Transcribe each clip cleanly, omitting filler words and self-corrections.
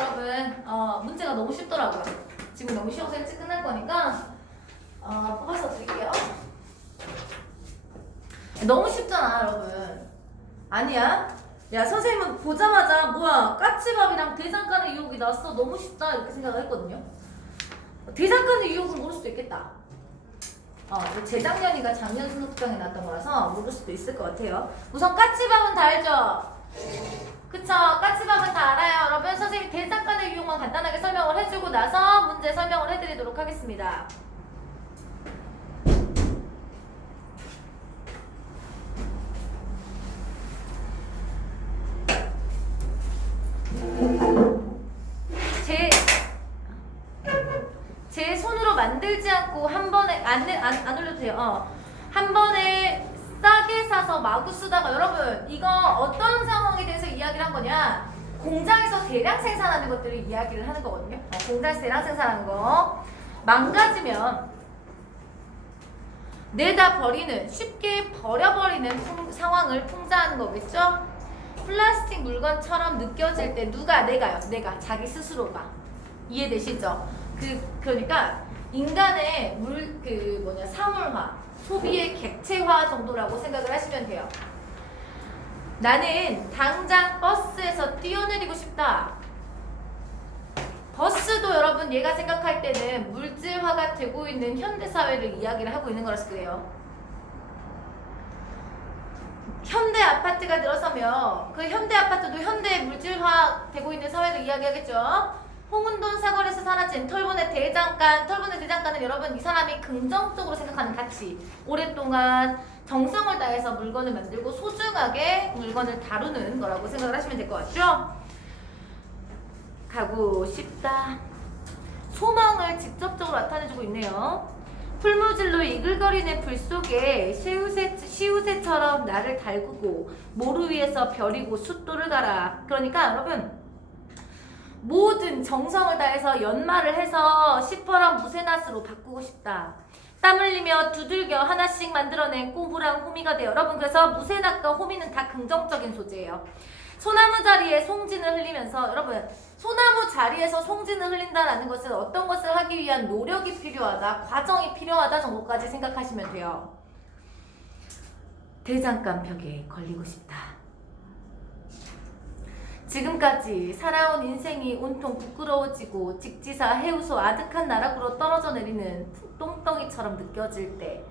여러분. 문제가 너무 쉽더라고요. 지금 너무 쉬워서 일찍 끝날 거니까 뽑아서 드릴게요. 너무 쉽잖아, 여러분. 아니야? 야, 선생님은 보자마자 뭐야 까치밥이랑 대장간의 유혹이 나왔어. 너무 쉽다 이렇게 생각을 했거든요. 대장간의 유혹은 모를 수도 있겠다. 재작년인가 작년 수능장에 나왔던 거라서 모를 수도 있을 것 같아요. 우선 까치밥은 다 알죠? 그쵸? 까치밥은 다 알아요. 여러분 선생님 대장간의 유혹만 간단하게 설명을 해주고 나서 문제 설명을 해드리도록 하겠습니다. 제 손으로 만들지 않고 한 번에 안 올려도 돼요. 한 번에 싸게 사서 마구 쓰다가 여러분 이거 어떤 상황에 대해서 이야기를 한 거냐? 공장에서 대량 생산하는 것들을 이야기를 하는 거거든요. 공장에서 대량 생산하는 거 망가지면 내다 버리는 쉽게 버려버리는 상황을 풍자하는 거겠죠? 플라스틱 물건처럼 느껴질 때 누가 내가 자기 스스로가 이해되시죠? 그러니까 인간의 사물화, 소비의 객체화 정도라고 생각을 하시면 돼요. 나는 당장 버스에서 뛰어내리고 싶다. 버스도 여러분 얘가 생각할 때는 물질화가 되고 있는 현대사회를 이야기를 하고 있는 거라서 그래요. 현대 아파트가 들어서면 그 현대 아파트도 현대 물질화 되고 있는 사회를 이야기하겠죠. 홍은돈 사거리에서 사라진 털보네 대장간은 여러분 이 사람이 긍정적으로 생각하는 가치, 오랫동안 정성을 다해서 물건을 만들고 소중하게 물건을 다루는 거라고 생각을 하시면 될 것 같죠? 가고 싶다. 소망을 직접적으로 나타내주고 있네요. 풀무질로 이글거리는 불 속에 시우새처럼 나를 달구고 모루 위에서 별이고 숫돌을 가라. 그러니까 여러분 모든 정성을 다해서 연마를 해서 시퍼런 무쇠낫으로 바꾸고 싶다. 땀 흘리며 두들겨 하나씩 만들어낸 꼬부랑 호미가 돼. 여러분 그래서 무쇠낫과 호미는 다 긍정적인 소재예요. 소나무 자리에 송진을 흘리면서 여러분 소나무 자리에서 송진을 흘린다라는 것은 어떤 것을 하기 위한 노력이 필요하다, 과정이 필요하다 정도까지 생각하시면 돼요. 대장간 벽에 걸리고 싶다. 지금까지 살아온 인생이 온통 부끄러워지고 직지사 해우소 아득한 나락으로 떨어져 내리는 똥덩이처럼 느껴질 때,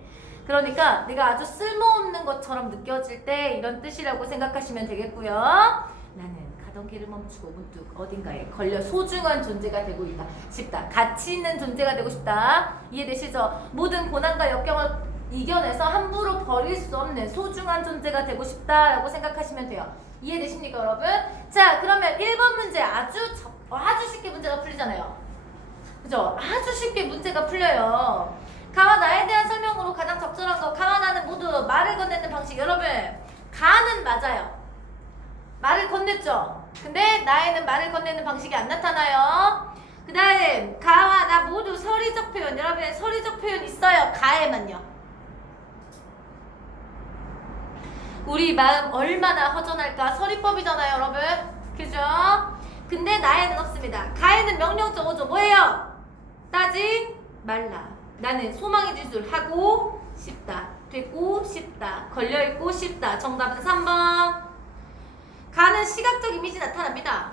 그러니까 내가 아주 쓸모없는 것처럼 느껴질 때 이런 뜻이라고 생각하시면 되겠고요. 나는 가던 길을 멈추고 문득 어딘가에 걸려 소중한 존재가 되고 싶다. 가치 있는 존재가 되고 싶다. 이해되시죠? 모든 고난과 역경을 이겨내서 함부로 버릴 수 없는 소중한 존재가 되고 싶다라고 생각하시면 돼요. 이해되십니까 여러분? 자 그러면 1번 문제 아주 쉽게 문제가 풀리잖아요. 그죠? 아주 쉽게 문제가 풀려요. 가와 나에 대한 설명으로 가장 적절한 거, 가와 나는 모두 말을 건네는 방식. 여러분 가는 맞아요. 말을 건넸죠. 근데 나에는 말을 건네는 방식이 안 나타나요. 그 다음 가와 나 모두 서리적 표현. 여러분 서리적 표현 있어요. 가에만요. 우리 마음 얼마나 허전할까. 서리법이잖아요 여러분. 그죠? 근데 나에는 없습니다. 가에는 명령적 오죠. 뭐예요? 따지 말라. 나는 소망의 진술 하고 싶다. 되고 싶다. 걸려있고 싶다. 정답은 3번. 가는 시각적 이미지 나타납니다.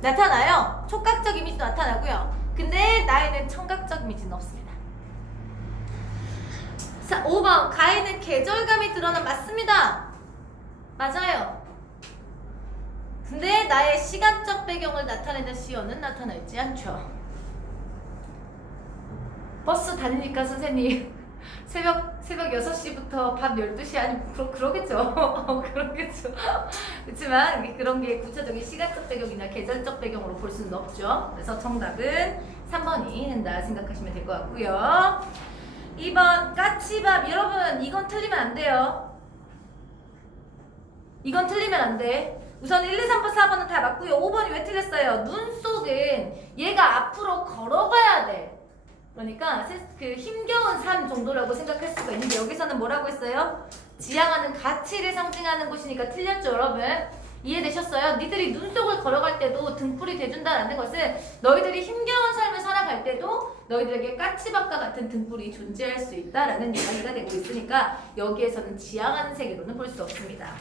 나타나요. 촉각적 이미지도 나타나고요. 근데 나에는 청각적 이미지는 없습니다. 5번 가에는 계절감이 드러나. 맞습니다. 맞아요. 근데 나의 시간적 배경을 나타내는 시어는 나타나 있지 않죠. 버스 다니니까 선생님 새벽 6시부터 밤 12시 아니 그러겠죠. 그러겠죠. 그렇지만 그런 게 구체적인 시간적 배경이나 계절적 배경으로 볼 수는 없죠. 그래서 정답은 3번이 된다 생각하시면 될 것 같고요. 2번 까치밥. 여러분 이건 틀리면 안 돼요. 이건 틀리면 안 돼. 우선 1, 2, 3번, 4번은 다 맞고요. 5번이 왜 틀렸어요? 눈 속은 얘가 앞으로 걸어가야 돼. 그러니까 그 힘겨운 삶 정도라고 생각할 수가 있는데 여기서는 뭐라고 했어요? 지향하는 가치를 상징하는 곳이니까 틀렸죠 여러분. 이해되셨어요? 니들이 눈 속을 걸어갈 때도 등불이 돼준다라는 것은 너희들이 힘겨운 삶을 살아갈 때도 너희들에게 까치밥과 같은 등불이 존재할 수 있다라는 이야기가 되고 있으니까 여기에서는 지향하는 세계로는 볼 수 없습니다.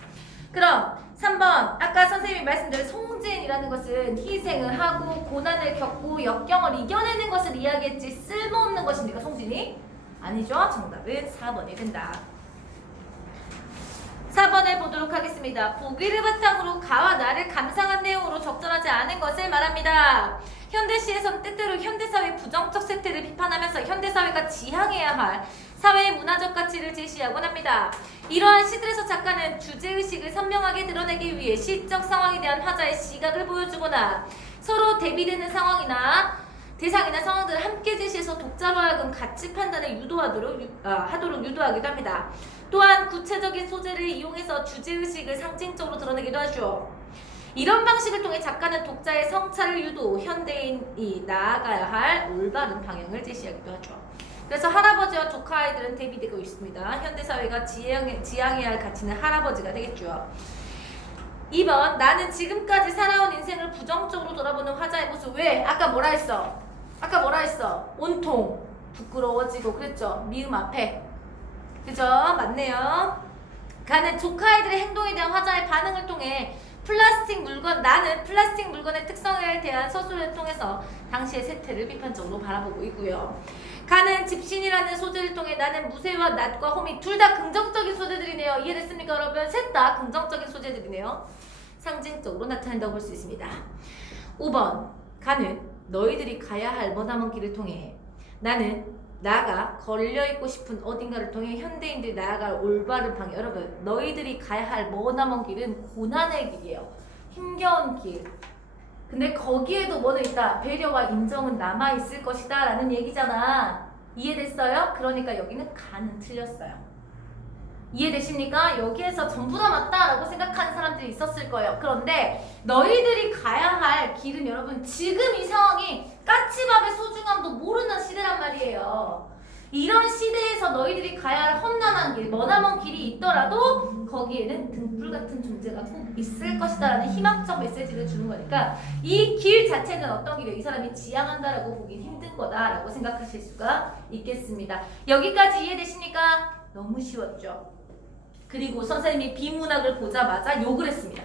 그럼 3번 아까 선생님이 말씀드린 송진이라는 것은 희생을 하고 고난을 겪고 역경을 이겨내는 것을 이야기했지 쓸모없는 것입니까 송진이? 아니죠. 정답은 4번이 된다. 4번을 보도록 하겠습니다. 보기를 바탕으로 가와 나를 감상한 내용으로 적절하지 않은 것을 말합니다. 현대시에선 때때로 현대사회 부정적 세태를 비판하면서 현대사회가 지향해야 할 사회의 문화적 가치를 제시하곤 합니다. 이러한 시들에서 작가는 주제의식을 선명하게 드러내기 위해 시적 상황에 대한 화자의 시각을 보여주거나 서로 대비되는 상황이나 대상이나 상황들을 함께 제시해서 독자로 하여금 가치 판단을 하도록 유도하기도 합니다. 또한 구체적인 소재를 이용해서 주제의식을 상징적으로 드러내기도 하죠. 이런 방식을 통해 작가는 독자의 성찰을 유도, 현대인이 나아가야 할 올바른 방향을 제시하기도 하죠. 그래서 할아버지와 조카 아이들은 대비되고 있습니다. 현대사회가 지향해야 할 가치는 할아버지가 되겠죠. 2번 나는 지금까지 살아온 인생을 부정적으로 돌아보는 화자의 모습. 왜? 아까 뭐라 했어? 온통 부끄러워지고 그랬죠. 미음 앞에. 그죠? 맞네요. 가는 조카아이들의 행동에 대한 화자의 반응을 통해 나는 플라스틱 물건의 특성에 대한 서술을 통해서 당시의 세태를 비판적으로 바라보고 있고요. 가는 집신이라는 소재를 통해 나는 무쇠와 낫과 홈이 둘 다 긍정적인 소재들이네요. 이해됐습니까 여러분? 셋 다 긍정적인 소재들이네요. 상징적으로 나타낸다고 볼 수 있습니다. 5번 가는 너희들이 가야 할 머나먼 길을 통해 나가 걸려있고 싶은 어딘가를 통해 현대인들이 나아갈 올바른 방향. 여러분 너희들이 가야 할 머나먼 길은 고난의 길이에요. 힘겨운 길. 근데 거기에도 뭐는 있다. 배려와 인정은 남아있을 것이다 라는 얘기잖아. 이해됐어요? 그러니까 여기는 가는 틀렸어요. 이해되십니까? 여기에서 전부 다 맞다라고 생각하는 사람들이 있었을 거예요. 그런데 너희들이 가야 할 길은 여러분 지금 이 상황이 까치밥의 소중함도 모르는 시대란 말이에요. 이런 시대에서 너희들이 가야 할 험난한 길, 머나먼 길이 있더라도 거기에는 등불 같은 존재가 꼭 있을 것이다 라는 희망적 메시지를 주는 거니까 이 길 자체는 어떤 길이에요? 이 사람이 지향한다라고 보긴 힘든 거다라고 생각하실 수가 있겠습니다. 여기까지 이해되십니까? 너무 쉬웠죠? 그리고 선생님이 비문학을 보자마자 욕을 했습니다.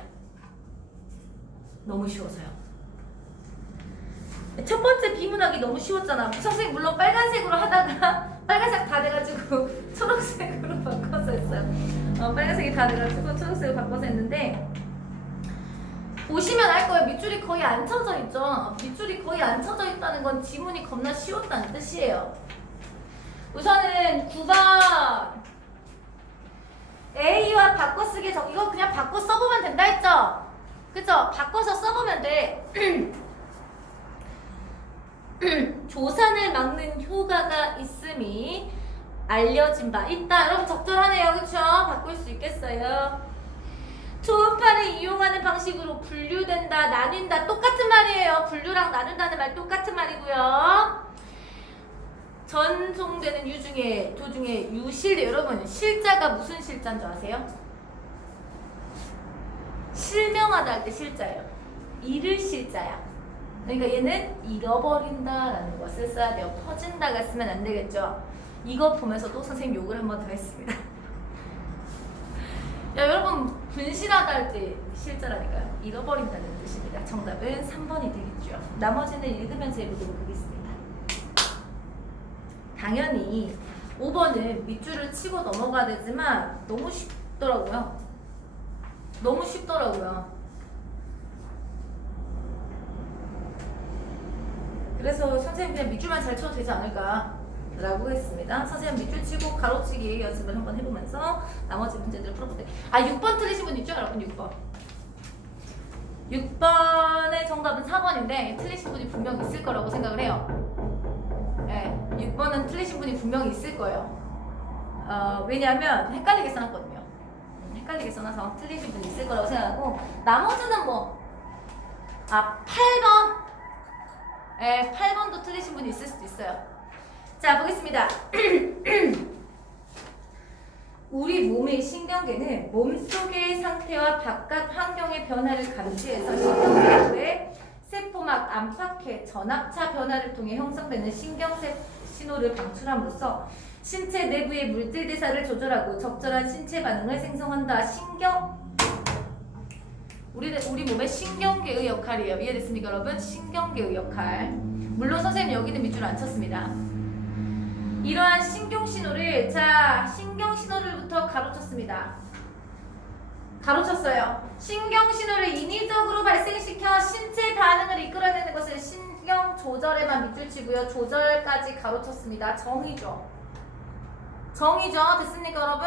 너무 쉬워서요. 첫 번째 비문학이 너무 쉬웠잖아. 선생님 물론 빨간색으로 하다가 빨간색 다 돼가지고 초록색으로 바꿔서 했어요. 빨간색이 다 돼가지고 초록색으로 바꿔서 했는데 보시면 알 거예요. 밑줄이 거의 안 쳐져 있죠. 밑줄이 거의 안 쳐져 있다는 건 지문이 겁나 쉬웠다는 뜻이에요. 우선은 9번 A와 바꿔쓰기 이거 그냥 바꿔 써보면 된다 했죠? 그쵸? 바꿔서 써보면 돼. 조산을 막는 효과가 있음이 알려진 바 있다. 여러분 적절하네요. 그쵸? 바꿀 수 있겠어요. 초음파를 이용하는 방식으로 분류된다, 나뉜다. 똑같은 말이에요. 분류랑 나눈다는 말 똑같은 말이고요. 전송되는 도중에 유실. 여러분 실자가 무슨 실자인 줄 아세요? 실명하다 할 때 실자예요. 잃을 실자야. 그러니까 얘는 잃어버린다라는 것을 써야 돼요. 퍼진다가 쓰면 안 되겠죠. 이거 보면서도 선생님 욕을 한 번 더 했습니다. 야 여러분 분실하다 할 때 실자라니까요. 잃어버린다는 뜻입니다. 정답은 3번이 되겠죠. 나머지는 읽으면서 해보도록 하겠습니다. 당연히 5번은 밑줄을 치고 넘어가야 되지만 너무 쉽더라고요. 그래서 선생님 그냥 밑줄만 잘 쳐도 되지 않을까 라고 했습니다. 선생님 밑줄 치고 가로치기 연습을 한번 해보면서 나머지 문제들을 풀어볼게요. 6번 틀리신 분 있죠 여러분? 6번의 정답은 4번인데 틀리신 분이 분명 있을 거라고 생각을 해요. 네, 6번은 틀리신 분이 분명히 있을 거예요. 왜냐하면 헷갈리게 써놨거든요. 헷갈리게 써놔서 틀리신 분이 있을 거라고 생각하고 나머지는 8번 8번도 틀리신 분이 있을 수도 있어요. 자 보겠습니다. 우리 몸의 신경계는 몸속의 상태와 바깥 환경의 변화를 감지해서 신경세포의 세포막 안팎의 전압차 변화를 통해 형성되는 신경세 신호를 방출함으로써 신체 내부의 물질 대사를 조절하고 적절한 신체 반응을 생성한다. 우리 몸의 신경계의 역할이에요. 이해됐습니까, 여러분? 신경계의 역할. 물론 선생님 여기는 밑줄 안 쳤습니다. 이러한 신경신호를 신경신호를부터 가로쳤습니다. 가로쳤어요. 신경신호를 인위적으로 발생시켜 신체 반응을 이끌어내는 것을 신경조절에만 밑줄 치고요. 조절까지 가로쳤습니다. 정의죠. 됐습니까, 여러분?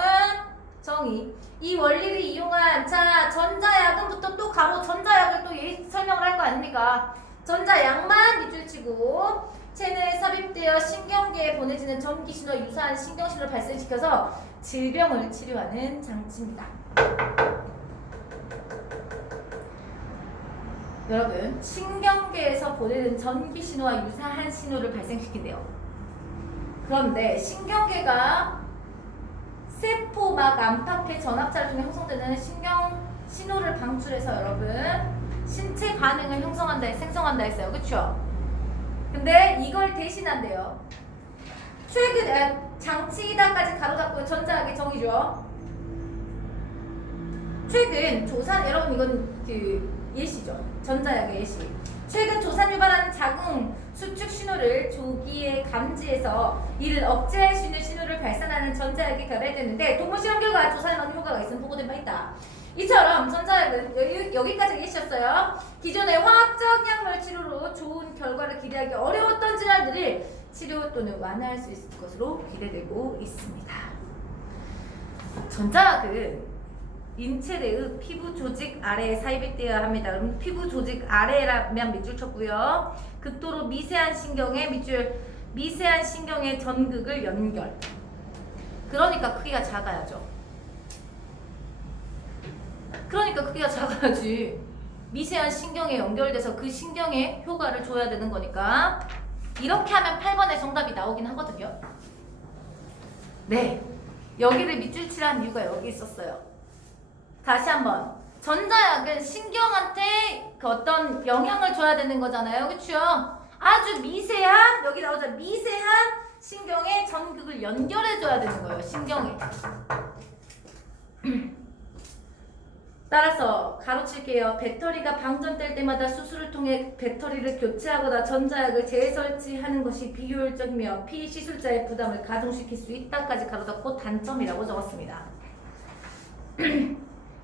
정의. 이 원리를 이용한 전자야금부터 또 전자약을 또 설명을 할 거 아닙니까? 전자약만 밑줄 치고 체내에 삽입되어 신경계에 보내지는 전기신호와 유사한 신경신호를 발생시켜서 질병을 치료하는 장치입니다. 여러분, 신경계에서 보내는 전기신호와 유사한 신호를 발생시킨대요. 그런데 신경계가 세포막 안팎의 전압차를 통해 형성되는 신호를 방출해서 여러분 신체 반응을 생성한다 했어요. 그쵸? 근데 이걸 대신한대요. 장치이다까지 가로잡고 전자학의 정의죠. 최근 여러분 이건 예시죠. 전자약의 예시. 최근 조산 유발하는 자궁 수축 신호를 조기에 감지해서 이를 억제할 수 있는 신호를 발산하는 전자약이 개발됐는데 동물 실험 결과 조산에 많은 효과가 있음을 보고된 바 있다. 이처럼 전자약은 여기까지 예시였어요. 기존의 화학적 약물 치료로 좋은 결과를 기대하기 어려웠던 질환들을 치료 또는 완화할 수 있을 것으로 기대되고 있습니다. 전자약은 인체 내의 피부 조직 아래에 삽입되어야 합니다. 그럼 피부 조직 아래라면 밑줄 쳤고요. 극도로 미세한 신경의 전극을 연결. 그러니까 크기가 작아야죠. 그러니까 크기가 작아야지. 미세한 신경에 연결돼서 그 신경에 효과를 줘야 되는 거니까 이렇게 하면 8번의 정답이 나오긴 하거든요. 네, 여기를 밑줄 칠한 이유가 여기 있었어요. 다시 한번, 전자약은 신경한테 그 어떤 영향을 줘야 되는 거잖아요. 그쵸? 아주 미세한, 여기 나오죠. 미세한 신경의 전극을 연결해줘야 되는 거예요. 신경에. 따라서 가로칠게요. 배터리가 방전될 때마다 수술을 통해 배터리를 교체하거나 전자약을 재설치하는 것이 비효율적이며 피시술자의 부담을 가중시킬 수 있다까지 가로닫고 단점이라고 적었습니다.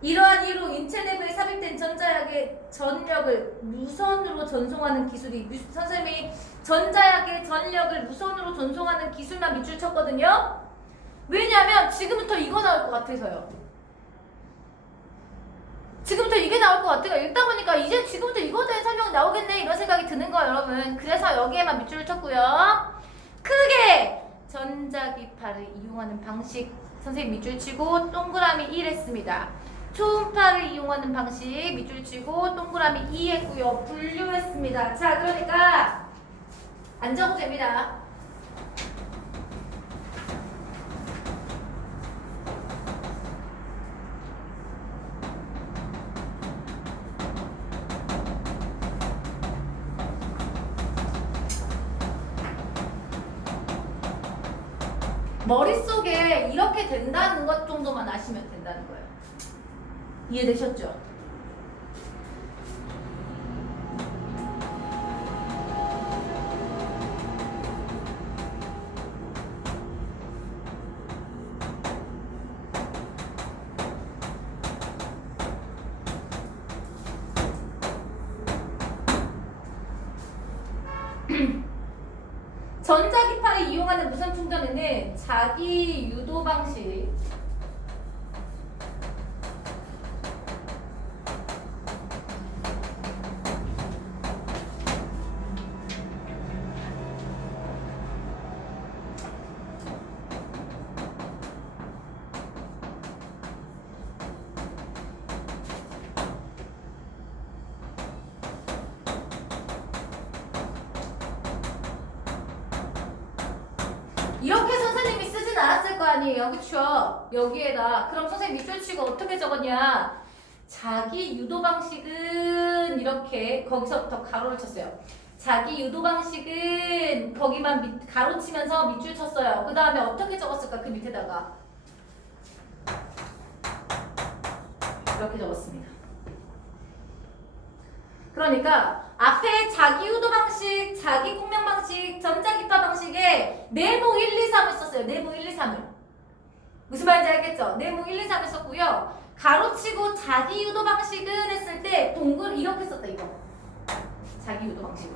이러한 이유로 인체 내부에 삽입된 전자약의 전력을 무선으로 전송하는 기술이 선생님이 전자약의 전력을 무선으로 전송하는 기술만 밑줄 쳤거든요. 왜냐하면 지금부터 이거 나올 것 같아서요. 지금부터 이게 나올 것 같아요. 읽다 보니까 이제 지금부터 이거에 대한 설명이 나오겠네 이런 생각이 드는 거예요, 여러분. 그래서 여기에만 밑줄을 쳤고요. 크게 전자기파를 이용하는 방식 선생님 밑줄 치고 동그라미 1 했습니다. 초음파를 이용하는 방식 밑줄 치고 동그라미 2 했고요. 분류했습니다. 자, 그러니까 안 적어도 됩니다. 머릿속에 이렇게 된다는 것 정도만 아시면 된다는 거예요. 이해되셨죠? 전자기파를 이용하는 무선 충전에는 자기 유도 방식 이렇게 선생님이 쓰진 않았을 거야. 아니에요. 그쵸? 여기에다. 그럼 선생님 밑줄 치고 어떻게 적었냐? 자기 유도 방식은 이렇게 거기서부터 가로를 쳤어요. 자기 유도 방식은 거기만 가로치면서 밑줄 쳤어요. 그 다음에 어떻게 적었을까? 그 밑에다가 이렇게 적었습니다. 그러니까 앞에 자기 유도 방식, 자기 공명 방식, 전자기파 방식에 네모 1, 2, 3을 썼어요. 네모 1, 2, 3을. 무슨 말인지 알겠죠? 네모 1, 2, 3을 썼고요. 가로치고 자기 유도 방식은 했을 때 동글 이렇게 썼다 이거. 자기 유도 방식을.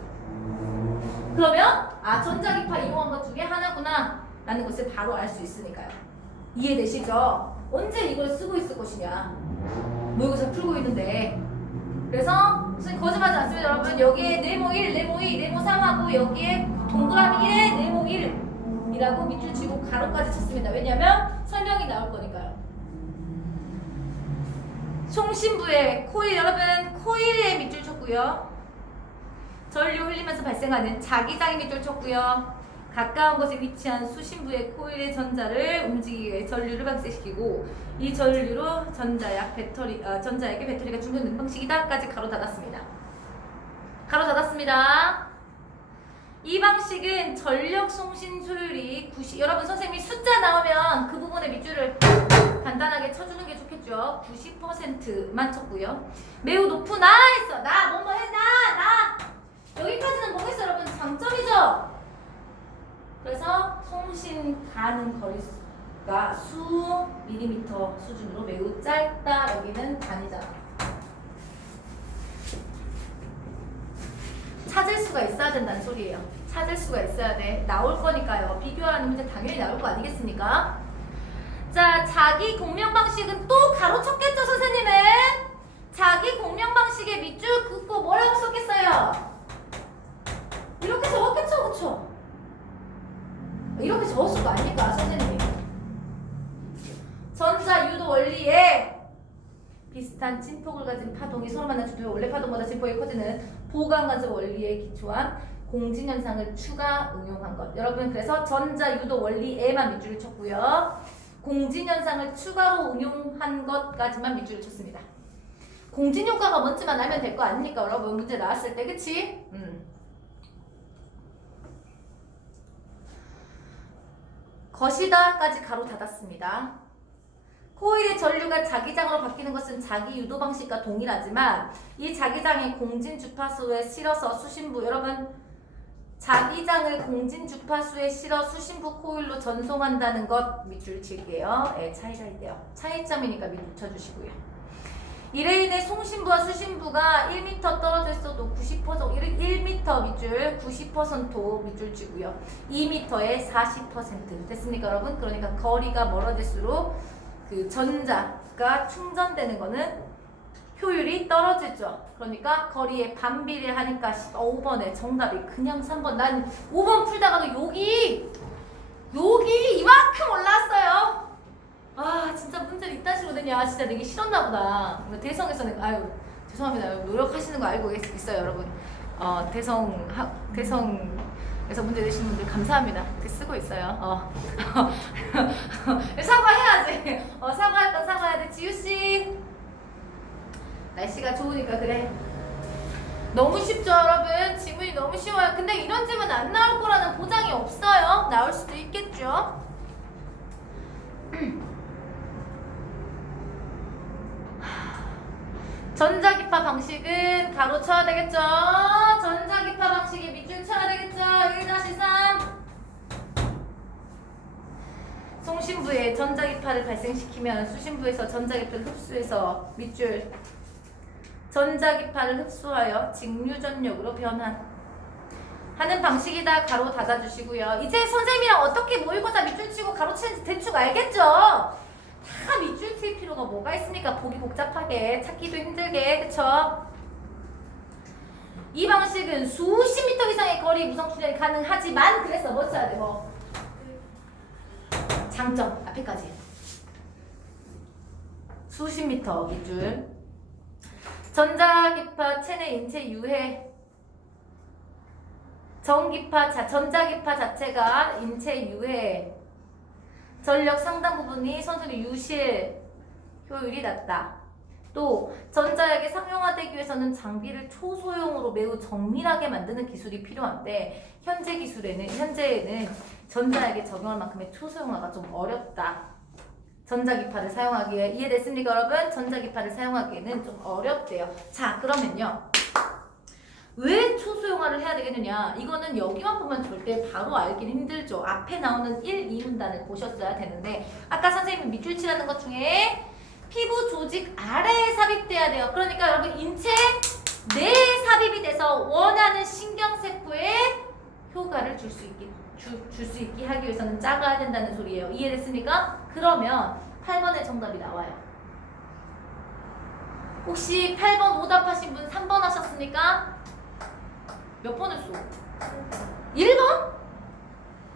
그러면 전자기파 이용한 것 중에 하나구나 라는 것을 바로 알 수 있으니까요. 이해되시죠? 언제 이걸 쓰고 있을 것이냐. 모의고사 풀고 있는데. 그래서 무슨 거짓말하지 않습니다 여러분. 여기에 네모 1, 네모 2, 네모 3하고 여기에 동그라미 1에 네모 1이라고 밑줄 치고 가로까지 쳤습니다. 왜냐면 설명이 나올 거니까요. 송신부의 코일 여러분 코일에 밑줄 쳤고요. 전류 흘리면서 발생하는 자기장에 밑줄 쳤고요. 가까운 곳에 위치한 수신부의 코일의 전자를 움직이기 위해 전류를 발생시키고 이 전류로 전자약에 배터리가 충전되는 방식이다까지 가로 닫았습니다. 가로 닫았습니다. 이 방식은 전력 송신 소율이 90 여러분 선생님이 숫자 나오면 그 부분에 밑줄을 간단하게 쳐주는 게 좋겠죠. 90%만 쳤고요. 매우 높은 했어. 뭐뭐 해 나 여기까지는 뭐겠어 여러분 장점이죠. 그래서 송신 가는 거리가 수 밀리미터 수준으로 매우 짧다. 여기는 단위잖아. 찾을 수가 있어야 된다는 소리예요. 찾을 수가 있어야 돼. 나올 거니까요. 비교하는 문제 당연히 나올 거 아니겠습니까? 자, 자기 공명 방식은 또 가로쳤겠죠, 선생님은? 자기 공명 방식에 밑줄 긋고 뭐라고 썼겠어요? 이렇게 적었겠죠, 그쵸? 이렇게 적었을 거 아닙니까, 선생님이? 전자 유도 원리에 비슷한 진폭을 가진 파동이 서로 만난 주도의 원래 파동보다 진폭이 커지는 보강간섭 원리에 기초한 공진 현상을 추가 응용한 것. 여러분 그래서 전자 유도 원리에만 밑줄을 쳤고요. 공진 현상을 추가로 응용한 것까지만 밑줄을 쳤습니다. 공진 효과가 뭔지만 알면 될 거 아닙니까, 여러분? 문제 나왔을 때, 그치? 것이다까지 가로 닫았습니다. 코일의 전류가 자기장으로 바뀌는 것은 자기 유도 방식과 동일하지만 이 자기장의 공진 주파수에 실어서 수신부 여러분 자기장을 공진 주파수에 실어 수신부 코일로 전송한다는 것 밑줄 칠게요. 차이가 있대요. 차이점이니까 밑줄 쳐주시고요. 이래 인해 송신부와 수신부가 1m 떨어져 있어도 90% 1m 밑줄 90% 밑줄 치고요. 2m에 40% 됐습니까, 여러분? 그러니까 거리가 멀어질수록 그 전자가 충전되는 거는 효율이 떨어지죠. 그러니까 거리에 반비례하니까 5번의 정답이 그냥 3번. 난 5번 풀다가도 여기 이만큼 올라왔어요. 진짜 문제를 이딴 식으로 내냐. 진짜 내기 싫었나 보다. 대성에서는 죄송합니다. 노력하시는 거 알고 있어요, 여러분. 대성에서 문제 내시는 분들 감사합니다. 이렇게 쓰고 있어요. 사과해야지. 사과할 건 사과해야 돼. 지우씨. 날씨가 좋으니까 그래. 너무 쉽죠, 여러분? 지문이 너무 쉬워요. 근데 이런 지문 안 나올 거라는 보장이 없어요. 나올 수도 있겠죠. 전자기파 방식은 가로 쳐야 되겠죠? 전자기파 방식에 밑줄 쳐야 되겠죠? 1-3 송신부에 전자기파를 발생시키면 수신부에서 전자기파를 흡수해서 밑줄 전자기파를 흡수하여 직류전력으로 변환하는 방식이다. 가로 닫아주시고요. 이제 선생님이랑 어떻게 모의고사 밑줄 치고 가로 치는지 대충 알겠죠? 다 밑줄 칠 필요가 뭐가 있습니까? 보기 복잡하게 찾기도 힘들게 그쵸? 이 방식은 수십 미터 이상의 거리 무선 충전이 가능하지만 그래서 뭐 써야 돼? 뭐 장점 앞에까지 수십 미터 밑줄 전자기파 체내 인체 유해 전자기파 자체가 인체 유해 전력 상당 부분이 선순위 유실 효율이 낮다. 또 전자약이 상용화되기 위해서는 장비를 초소형으로 매우 정밀하게 만드는 기술이 필요한데 현재에는 전자약에 적용할 만큼의 초소형화가 좀 어렵다. 전자기파를 사용하기에 이해됐습니까 여러분? 전자기파를 사용하기에는 좀 어렵대요. 자 그러면요. 왜 초소형화를 해야 되겠느냐? 이거는 여기만 보면 절대 바로 알기는 힘들죠. 앞에 나오는 1, 2문단을 보셨어야 되는데 아까 선생님이 밑줄 칠하는 것 중에 피부 조직 아래에 삽입돼야 돼요. 그러니까 여러분 인체 내에 삽입이 돼서 원하는 신경세포에 효과를 줄 수 있게 하기 위해서는 작아야 된다는 소리예요. 이해됐습니까? 그러면 8번의 정답이 나와요. 혹시 8번 오답하신 분 3번 하셨습니까? 몇 번 했어? 1번?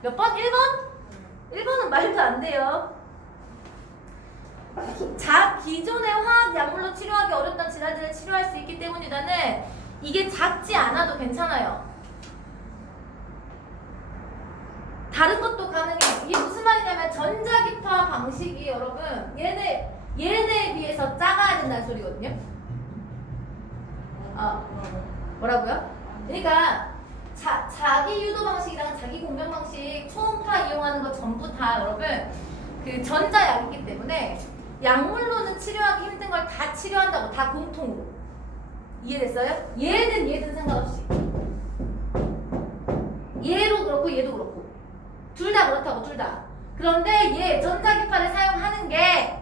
몇 번? 1번? 1번은 말도 안 돼요. 기존의 화학 약물로 치료하기 어렵던 질환들을 치료할 수 있기 때문이다는 이게 작지 않아도 괜찮아요. 다른 것도 가능해. 이게 무슨 말이냐면 전자기파 방식이 여러분 얘네에 비해서 작아야 된다는 소리거든요. 뭐라고요? 그러니까 자기 유도 방식이랑 자기 공변 방식 초음파 이용하는 거 전부 다 여러분 그 전자약이기 때문에 약물로는 치료하기 힘든 걸 다 치료한다고 다 공통으로 이해됐어요? 얘든 상관없이 얘도 그렇고 얘도 그렇고 둘 다 그렇다고 둘 다. 그런데 얘 전자기파를 사용하는 게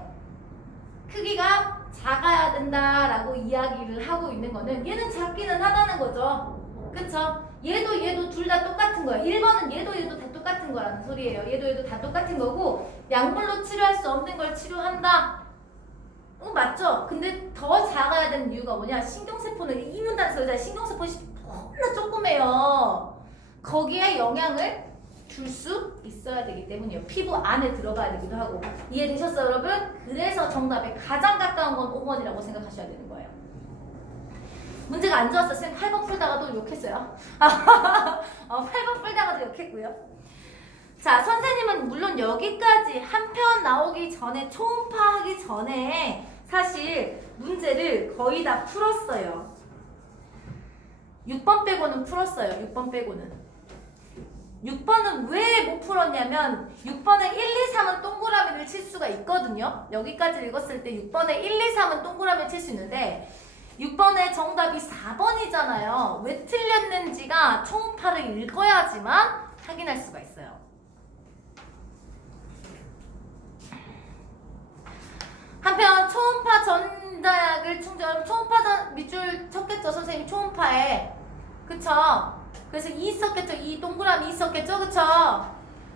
크기가 작아야 된다라고 이야기를 하고 있는 거는 얘는 작기는 하다는 거죠. 그쵸? 얘도 둘 다 똑같은 거야. 1번은 얘도 다 똑같은 거라는 소리예요. 얘도 다 똑같은 거고 약물로 치료할 수 없는 걸 치료한다. 맞죠? 근데 더 작아야 되는 이유가 뭐냐? 신경세포는 이문단 소리잖아. 신경세포 너무나 조그매요. 거기에 영향을 줄 수 있어야 되기 때문이에요. 피부 안에 들어가야 되기도 하고. 이해되셨어요, 여러분? 그래서 정답에 가장 가까운 건 5번이라고 생각하셔야 되는 거예요. 문제가 안 좋았어요. 선생님 8번 풀다가도 욕했어요. 8번 풀다가도 욕했고요. 자, 선생님은 물론 여기까지 한 편 나오기 전에 초음파 하기 전에 사실 문제를 거의 다 풀었어요. 6번 빼고는 풀었어요. 6번 빼고는. 6번은 왜 못 풀었냐면 6번에 1, 2, 3은 동그라미를 칠 수가 있거든요. 여기까지 읽었을 때 6번에 1, 2, 3은 동그라미를 칠 수 있는데 6번의 정답이 4번이잖아요. 왜 틀렸는지가 초음파를 읽어야지만 확인할 수가 있어요. 한편 초음파 전자약을 초음파 밑줄 쳤겠죠 선생님. 초음파에 그쵸? 그래서 이 있었겠죠. 이 동그라미 있었겠죠. 그쵸?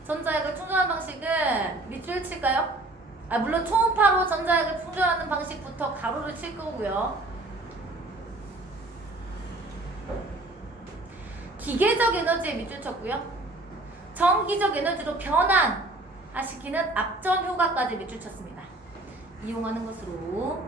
전자약을 충전하는 방식은 밑줄 칠까요? 물론 초음파로 전자약을 충전하는 방식부터 가로를 칠 거고요. 기계적 에너지에 밑줄 쳤고요. 정기적 에너지로 변환시키는 앞전 효과까지 밑줄 쳤습니다. 이용하는 것으로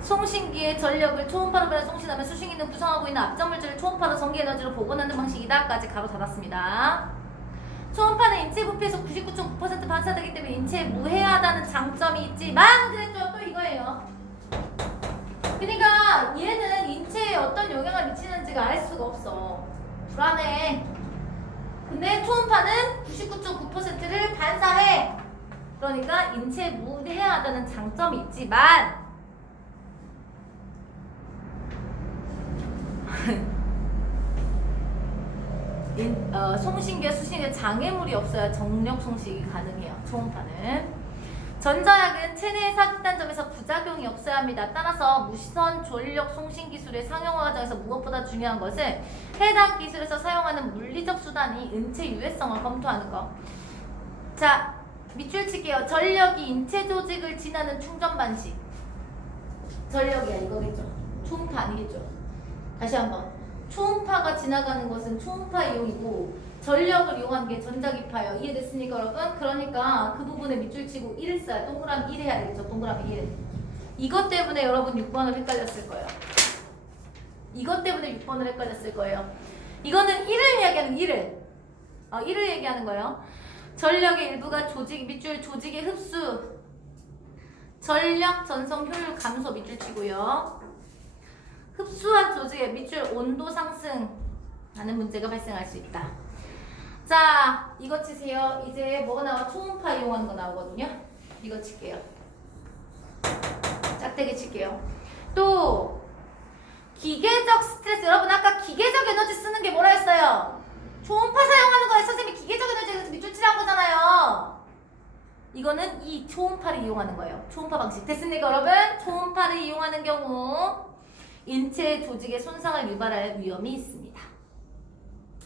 송신기의 전력을 초음파로 변해 송신하면 수신기는 구성하고 있는 앞전 물질을 초음파로 전기 에너지로 복원하는 방식이다까지 가로 닫았습니다. 초음파는 인체 부피에서 99.9% 반사되기 때문에 인체에 무해하다는 장점이 있지만 그랬죠. 또 이거예요. 그러니까 얘는 인체에 어떤 영향을 미치는지가 알 수가 없어. 불안해. 근데 초음파는 99.9%를 반사해. 그러니까 인체에 무해하다는 장점이 있지만 송신기와 수신기에 장애물이 없어야 정력 송식이 가능해요. 초음파는. 전자약은 체내에 삽입된 점에서 부작용이 없어야 합니다. 따라서 무선 전력 송신 기술의 상용화 과정에서 무엇보다 중요한 것은 해당 기술에서 사용하는 물리적 수단이 인체 유해성을 검토하는 것. 자, 밑줄 칠게요. 전력이 인체 조직을 지나는 충전 방식. 전력이야 이거겠죠. 초음파 아니겠죠. 다시 한번. 초음파가 지나가는 것은 초음파 이용이고 전력을 이용하는 게 전자기파예요. 이해됐습니까 여러분? 그러니까 그 부분에 밑줄 치고 1을 써야 동그라미 1 해야 되겠죠. 동그라미 1. 이것 때문에 여러분 6번을 헷갈렸을 거예요. 이것 때문에 6번을 헷갈렸을 거예요. 이거는 1을 이야기하는 1을. 이를 얘기하는 거예요. 전력의 일부가 조직, 밑줄 조직의 흡수, 전력 전송 효율 감소 밑줄 치고요. 흡수한 조직의 밑줄 온도 상승 하는 문제가 발생할 수 있다. 자, 이거 치세요. 이제 뭐가 나와? 초음파 이용하는 거 나오거든요. 이거 칠게요. 짝대기 칠게요. 또 기계적 스트레스. 여러분 아까 기계적 에너지 쓰는 게 뭐라 했어요? 초음파 사용하는 거에 선생님이 기계적 에너지에서 밑줄 치라는 거잖아요. 이거는 이 초음파를 이용하는 거예요. 초음파 방식. 됐습니까 여러분? 초음파를 이용하는 경우 인체 조직에 손상을 유발할 위험이 있습니다.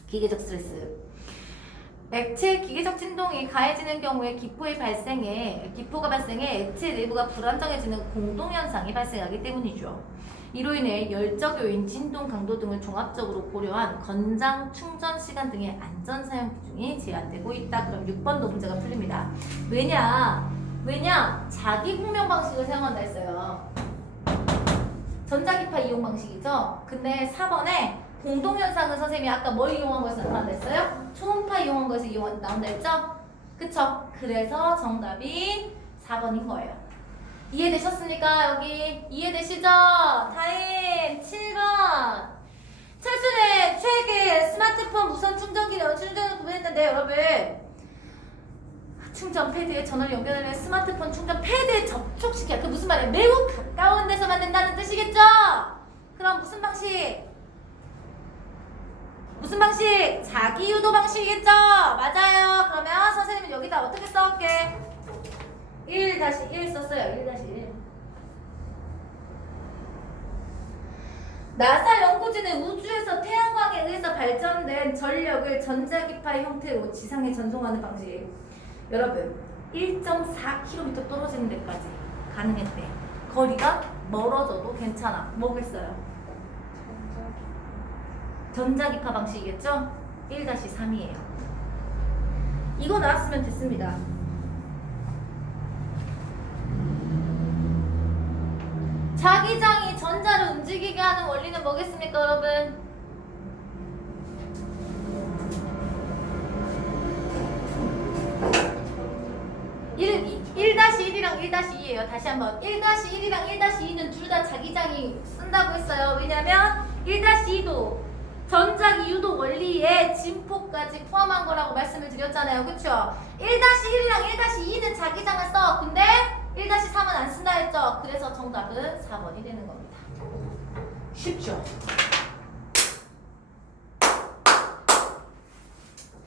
기계적 스트레스. 액체 기계적 진동이 가해지는 경우에 기포가 발생해 액체 내부가 불안정해지는 공동현상이 발생하기 때문이죠. 이로 인해 열적 요인, 진동 강도 등을 종합적으로 고려한 건장, 충전 시간 등의 안전 사용 기준이 제한되고 있다. 그럼 6번도 문제가 풀립니다. 왜냐? 자기 공명 방식을 사용한다 했어요. 전자기파 이용 방식이죠. 근데 4번에 공동현상은 선생님이 아까 뭘 이용한 거에서 나온다 했어요? 초음파 이용한 거에서 나온다 했죠? 그쵸? 그래서 정답이 4번인 거예요. 이해되셨습니까? 여기 이해되시죠? 다행 7번. 철순의 최애 스마트폰 무선 충전기 충전을 구매했는데 여러분 충전 패드에 전원을 연결하면 스마트폰 충전 패드에 접촉시켜요. 그 무슨 말이에요? 매우 가까운 데서만 된다는 뜻이겠죠? 그럼 무슨 방식? 무슨 방식? 자기 유도 방식이겠죠? 맞아요. 그러면 선생님은 여기다 어떻게 써올게? 1-1 썼어요. 1-1. 나사 연구진은 우주에서 태양광에 의해서 발전된 전력을 전자기파 형태로 지상에 전송하는 방식. 여러분 1.4km 떨어지는 데까지 가능했대. 거리가 멀어져도 괜찮아. 뭐겠어요? 전자기파 방식이겠죠? 1-3이에요. 이거 나왔으면 됐습니다. 자기장이 전자를 움직이게 하는 원리는 뭐겠습니까, 여러분? (1-1이랑 1-2예요) 다시 한번 1-1이랑 1-2는 둘 다 자기장이 쓴다고 했어요. 왜냐면 1-2도 전자기 유도 원리에 진폭까지 포함한 거라고 말씀을 드렸잖아요. 그쵸? 1-1이랑 1-2는 자기장을 써. 근데 1-3은 안 쓴다 했죠? 그래서 정답은 4번이 되는 겁니다. 쉽죠?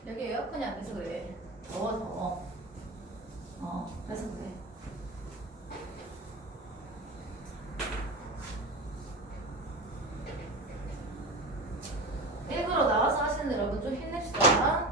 여기 에어컨이 안 돼서 그래. 더워서. 그래서 그래. 일부러 나와서 하시는 여러분 좀 힘냅시다.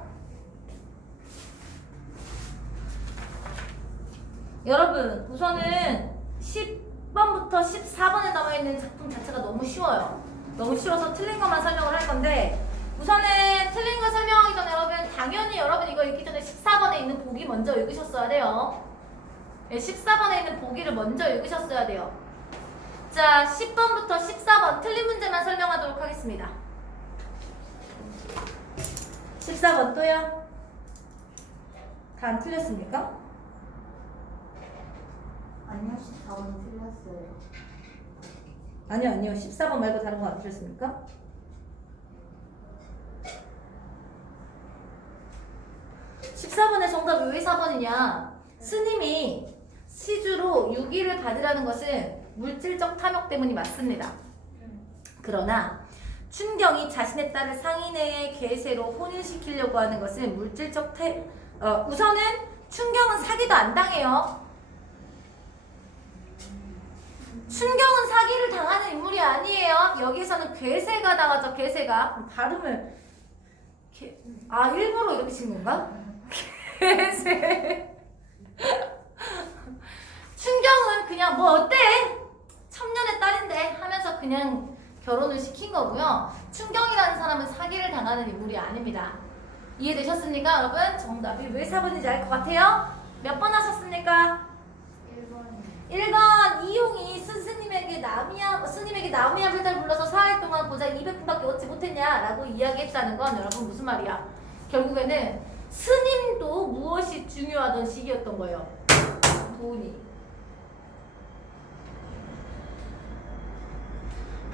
여러분 우선은 10번부터 14번에 나와있는 작품 자체가 너무 쉬워요. 너무 쉬워서 틀린 것만 설명을 할 건데 우선은 틀린 걸 설명하기 전에 여러분 당연히 여러분 이거 읽기 전에 14번에 있는 보기 먼저 읽으셨어야 돼요. 14번에 있는 보기를 먼저 읽으셨어야 돼요. 자 10번부터 14번 틀린 문제만 설명하도록 하겠습니다. 14번 또요? 다 안 틀렸습니까? 아니요, 14번 틀렸어요. 아니요 14번 말고 다른 거 안 틀렸습니까? (14번의) 정답이 왜 4번이냐? 스님이 시주로 유기를 받으라는 것은 물질적 탐욕 때문이 맞습니다. 그러나 춘경이 자신의 딸을 상인 내의 계세로 혼인시키려고 하는 것은 물질적 우선은 춘경은 사기도 안 당해요. 춘경은 사기를 당하는 인물이 아니에요. 여기서는 괴세가 당하죠. 괴세가. 발음을 일부러 이렇게 친 건가? 괴세. 춘경은 그냥 뭐 어때? 첨년의 딸인데 하면서 그냥 결혼을 시킨 거고요. 춘경이라는 사람은 사기를 당하는 인물이 아닙니다. 이해되셨습니까 여러분? 정답이 왜 4번인지 알 것 같아요? 몇 번 하셨습니까? 1번 이용이 스님에게 나무야 불달 불러서 4일 동안 고작 200분밖에 얻지 못했냐라고 이야기했다는 건 여러분 무슨 말이야? 결국에는 스님도 무엇이 중요하던 시기였던 거예요. 돈이.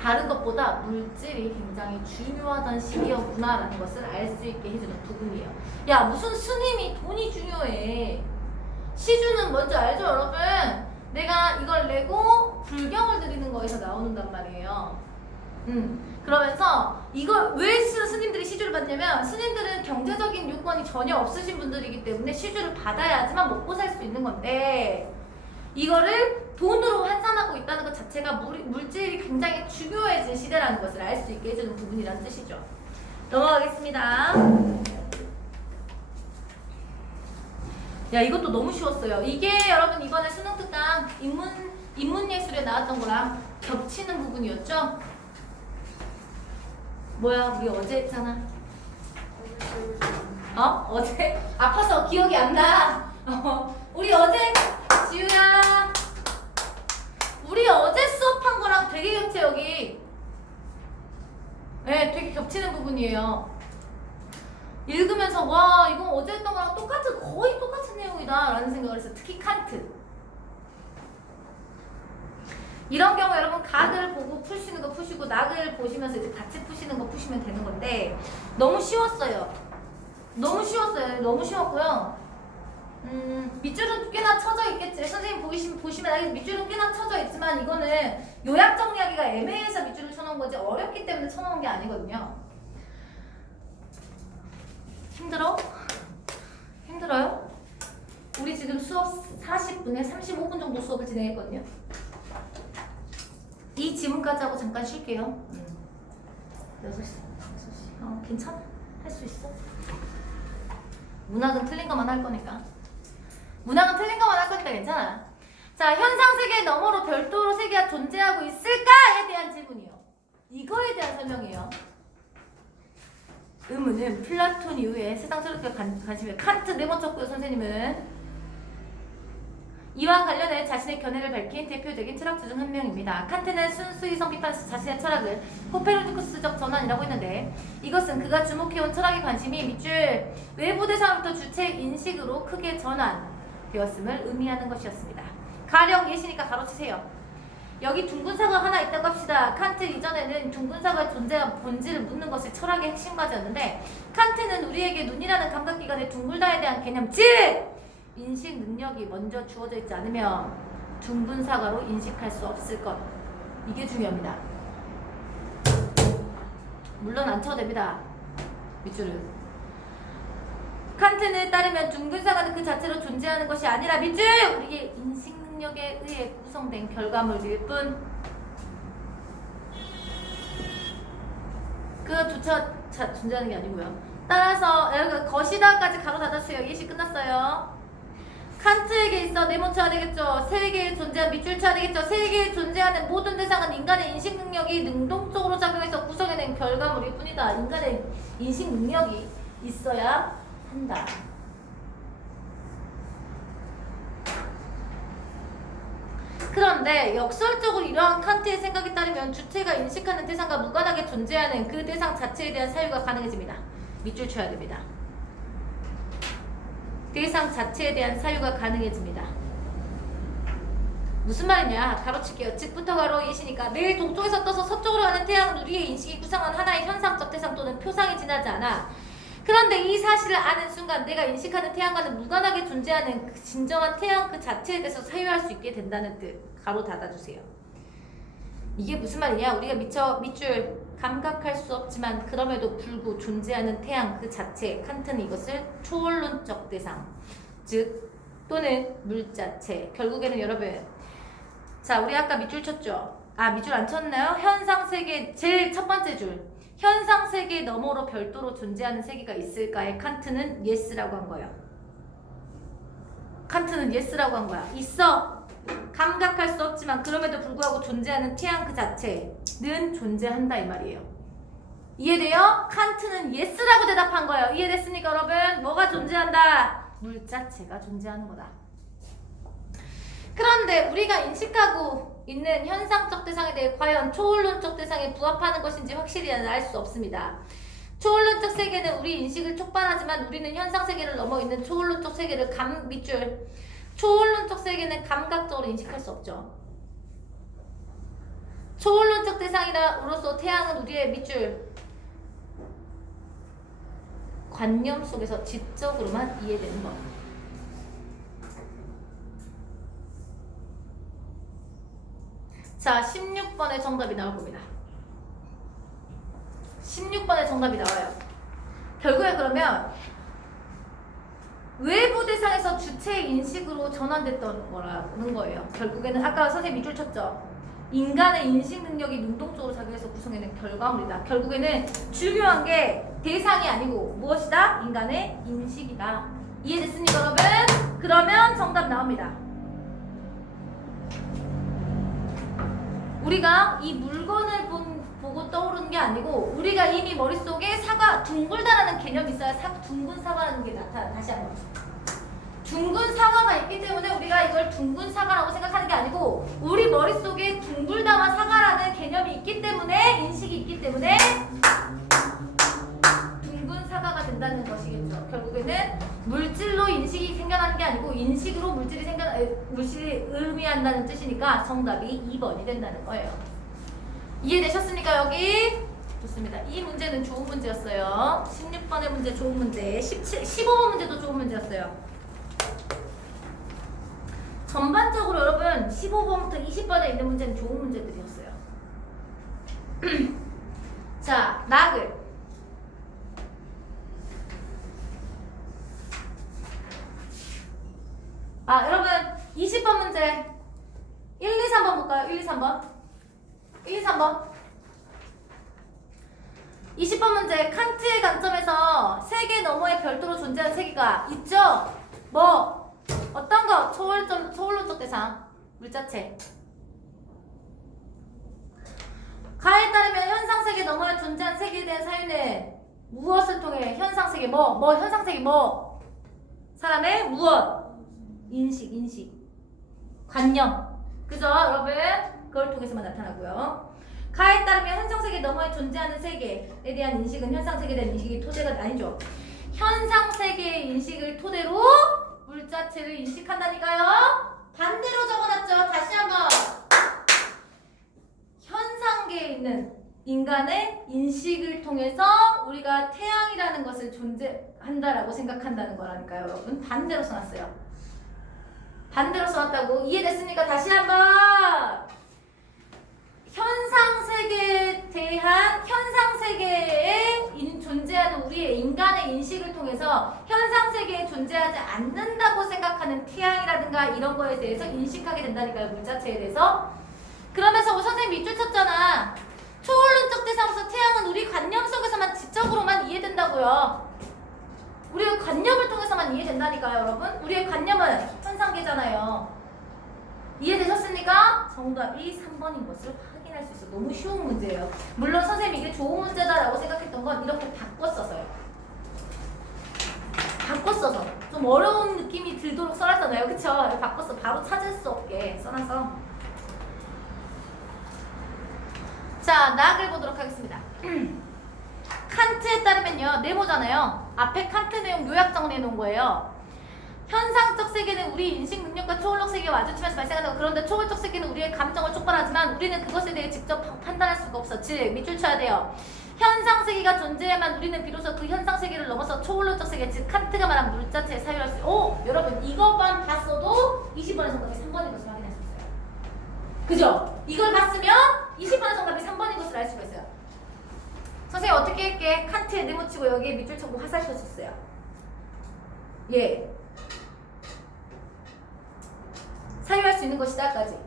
다른 것보다 물질이 굉장히 중요하던 시기였구나라는 것을 알 수 있게 해주는 부분이에요. 야, 무슨 스님이 돈이 중요해. 시주는 뭔지 알죠, 여러분? 내가 이걸 내고 불경을 드리는 거에서 나오는단 말이에요. 그러면서 이걸 왜 스님들이 시주를 받냐면 스님들은 경제적인 요건이 전혀 없으신 분들이기 때문에 시주를 받아야지만 먹고 살 수 있는 건데 이거를 돈으로 환산하고 있다는 것 자체가 물질이 굉장히 중요해진 시대라는 것을 알 수 있게 해주는 부분이라는 뜻이죠. 넘어가겠습니다. 야, 이것도 너무 쉬웠어요. 이게 여러분 이번에 수능 특강 인문예술에 나왔던 거랑 겹치는 부분이었죠? 뭐야, 우리 어제 했잖아. 어제? 아파서 기억이 안 나. 우리 어제, 지우야. 우리 어제 수업한 거랑 되게 겹쳐, 여기. 네, 되게 겹치는 부분이에요. 읽으면서, 와, 이건 어제 했던 거랑 거의 똑같은 내용이다. 라는 생각을 했어요. 특히 칸트. 이런 경우 여러분 각을 보고 푸시는 거 푸시고 낙을 보시면서 이제 같이 푸시는 거 푸시면 되는 건데 너무 쉬웠어요. 너무 쉬웠어요. 너무 쉬웠고요. 밑줄은 꽤나 쳐져 있겠지. 선생님 보시면 알겠지만 밑줄은 꽤나 쳐져 있지만 이거는 요약 정리하기가 애매해서 밑줄을 쳐놓은 거지 어렵기 때문에 쳐놓은 게 아니거든요. 힘들어? 힘들어요? 우리 지금 수업 40분에 35분 정도 수업을 진행했거든요. 이 지문까지 하고 잠깐 쉴게요. 6시. 괜찮아. 할 수 있어. 문학은 틀린 것만 할 거니까. 문학은 틀린 것만 할 거니까 괜찮아. 자, 현상 세계 너머로 별도로 세계가 존재하고 있을까에 대한 질문이요. 이거에 대한 설명이에요. 의문은 플라톤 이후에 세상 철학에 관심이 칸트 네모쳤고요. 선생님은 이와 관련해 자신의 견해를 밝힌 대표적인 철학자 중 한 명입니다. 칸트는 순수히 성비판에서 자신의 철학을 코페르니쿠스적 전환이라고 했는데 이것은 그가 주목해온 철학의 관심이 밑줄 외부 대상부터 주체 인식으로 크게 전환되었음을 의미하는 것이었습니다. 가령 예시니까 가로치세요. 여기 둥근 사과 하나 있다고 합시다. 칸트 이전에는 둥근 사과의 존재와 본질을 묻는 것이 철학의 핵심 과제였는데 칸트는 우리에게 눈이라는 감각기관의 둥글다에 대한 개념 즉! 인식 능력이 먼저 주어져 있지 않으면 둥근 사과로 인식할 수 없을 것. 이게 중요합니다. 물론 안 쳐도 됩니다. 밑줄은. 칸트에 따르면 둥근 사과는 그 자체로 존재하는 것이 아니라 밑줄! 우리의 인식 능력에 의해 구성된 결과물일 뿐. 그조차 존재하는 게 아니고요. 따라서 여기 것이다까지 가로 닫았어요. 예시 끝났어요. 칸트에게 있어 네모 쳐야 되겠죠. 세계에 존재한 밑줄 쳐야 되겠죠. 세계에 존재하는 모든 대상은 인간의 인식 능력이 능동적으로 작용해서 구성해낸 결과물일 뿐이다. 인간의 인식 능력이 있어야 한다. 그런데 역설적으로 이러한 칸트의 생각에 따르면 주체가 인식하는 대상과 무관하게 존재하는 그 대상 자체에 대한 사유가 가능해집니다. 밑줄 쳐야 됩니다. 대상 자체에 대한 사유가 가능해집니다. 무슨 말이냐? 가로칠게요. 즉부터 가로 예시니까 매일 동쪽에서 떠서 서쪽으로 가는 태양은 우리의 인식이 구성한 하나의 현상적 대상 또는 표상에 지나지 않아. 그런데 이 사실을 아는 순간 내가 인식하는 태양과는 무관하게 존재하는 그 진정한 태양 그 자체에 대해서 사유할 수 있게 된다는 뜻. 가로 닫아주세요. 이게 무슨 말이냐? 우리가 밑줄 감각할 수 없지만 그럼에도 불구 존재하는 태양 그 자체. 칸트는 이것을 초월론적 대상 즉 또는 물자체. 결국에는 여러분 자 우리 아까 밑줄 쳤죠? 밑줄 안 쳤나요? 현상세계 제일 첫 번째 줄 현상세계 너머로 별도로 존재하는 세계가 있을까에 칸트는 예스라고 한 거예요. 칸트는 예스라고 한 거야. 있어. 감각할 수 없지만 그럼에도 불구하고 존재하는 태양 그 자체는 존재한다 이 말이에요. 이해돼요? 칸트는 예스라고 대답한 거예요. 이해됐습니까 여러분? 뭐가 존재한다? 물 자체가 존재하는 거다. 그런데 우리가 인식하고 있는 현상적 대상에 대해 과연 초월론적 대상에 부합하는 것인지 확실히 알 수 없습니다. 초원론적 세계는 우리 인식을 촉발하지만 우리는 현상 세계를 넘어 있는 초원론적 세계를 밑줄. 초원론적 세계는 감각적으로 인식할 수 없죠. 초원론적 대상이라로서 태양은 우리의 밑줄 관념 속에서 지적으로만 이해되는 것. 자, 16번의 정답이 나올 겁니다. 16번의 정답이 나와요. 결국에 그러면 외부 대상에서 주체 인식으로 전환됐던 거라는 거예요. 결국에는 아까 선생님이 밑줄 쳤죠. 인간의 인식 능력이 능동적으로 작용해서 구성해낸 결과물이다. 결국에는 중요한 게 대상이 아니고 무엇이다? 인간의 인식이다. 이해됐습니까, 여러분? 그러면 정답 나옵니다. 우리가 이 물건을 보고 떠오르는 게 아니고 우리가 이미 머릿속에 사과 둥글다라는 개념이 있어야 둥근 사과라는 게 나타나. 다시 한번. 둥근 사과가 있기 때문에 우리가 이걸 둥근 사과라고 생각하는 게 아니고 우리 머릿속에 둥글다와 사과라는 개념이 있기 때문에 인식이 있기 때문에 둥근 사과가 된다는 것이겠죠. 결국에는 물질로 인식이 생겨나는 게 아니고 인식으로 물질이 물질이 의미한다는 뜻이니까 정답이 2번이 된다는 거예요. 이해되셨습니까, 여기? 좋습니다. 이 문제는 좋은 문제였어요. 16번의 문제 좋은 문제, 15번 문제도 좋은 문제였어요. 전반적으로 여러분 15번부터 20번에 있는 문제는 좋은 문제들이었어요. 자, 낙을 여러분 20번 문제 1, 2, 3번 볼까요? 1, 2, 3번 1, 2, 3번 20번 문제 칸트의 관점에서 세계 너머에 별도로 존재하는 세계가 있죠? 뭐? 어떤 거? 초월론적 대상 물자체 가에 따르면 현상세계 너머에 존재하는 세계에 대한 사유는 무엇을 통해 현상세계 현상세계 사람의 무엇? 인식 관념 그죠 여러분? 그걸 통해서만 나타나고요. 가에 따르면 현상세계 너머에 존재하는 세계에 대한 인식은 현상세계에 대한 인식이 토대가 아니죠. 현상세계의 인식을 토대로 물자체를 인식한다니까요. 반대로 적어놨죠. 다시 한번 현상계에 있는 인간의 인식을 통해서 우리가 태양이라는 것을 존재한다라고 생각한다는 거라니까요. 여러분 반대로 써놨어요. 반대로 써놨다고. 이해됐습니까? 다시 한번 현상세계에 대한 현상세계에 존재하는 우리의 인간의 인식을 통해서 현상세계에 존재하지 않는다고 생각하는 태양이라든가 이런 거에 대해서 인식하게 된다니까요. 물자체에 대해서. 그러면서 선생님 밑줄 쳤잖아. 초월론적 대상으로서 태양은 우리 관념 속에서만 지적으로만 이해된다고요. 우리의 관념을 통해서만 이해된다니까요. 여러분. 우리의 관념은 현상계잖아요. 이해되셨습니까? 정답이 3번인 것을 확인할 수 있어. 너무 쉬운 문제예요. 물론 선생님이 이게 좋은 문제다라고 생각했던 건 이렇게 바꿔 써서요. 바꿔 써서 좀 어려운 느낌이 들도록 써놨잖아요. 그쵸? 바꿔서 바로 찾을 수 없게 써놔서. 자, 낙을 보도록 하겠습니다. 칸트에 따르면요. 네모잖아요. 앞에 칸트 내용 요약 정리해 놓은 거예요. 현상적 세계는 우리 인식 능력과 초월적 세계와 마주치면서 발생한다고. 그런데 초월적 세계는 우리의 감정을 촉발하지만 우리는 그것에 대해 직접 판단할 수가 없어. 즉 밑줄 쳐야 돼요. 현상 세계가 존재해야만 우리는 비로소 그 현상 세계를 넘어서 초월적 세계, 즉 칸트가 말한 물자체에 사유할 수. 여러분 이것만 봤어도 20번의 정답이 3번인 것을 확인할 수 있어요. 그죠? 이걸 봤으면 20번의 정답이 3번인 것을 알 수가 있어요. 선생님 어떻게 할게? 칸트에 네모치고 여기에 밑줄 쳐고 화살표 쳤어요. 예. 사유할 수 있는 것이다까지.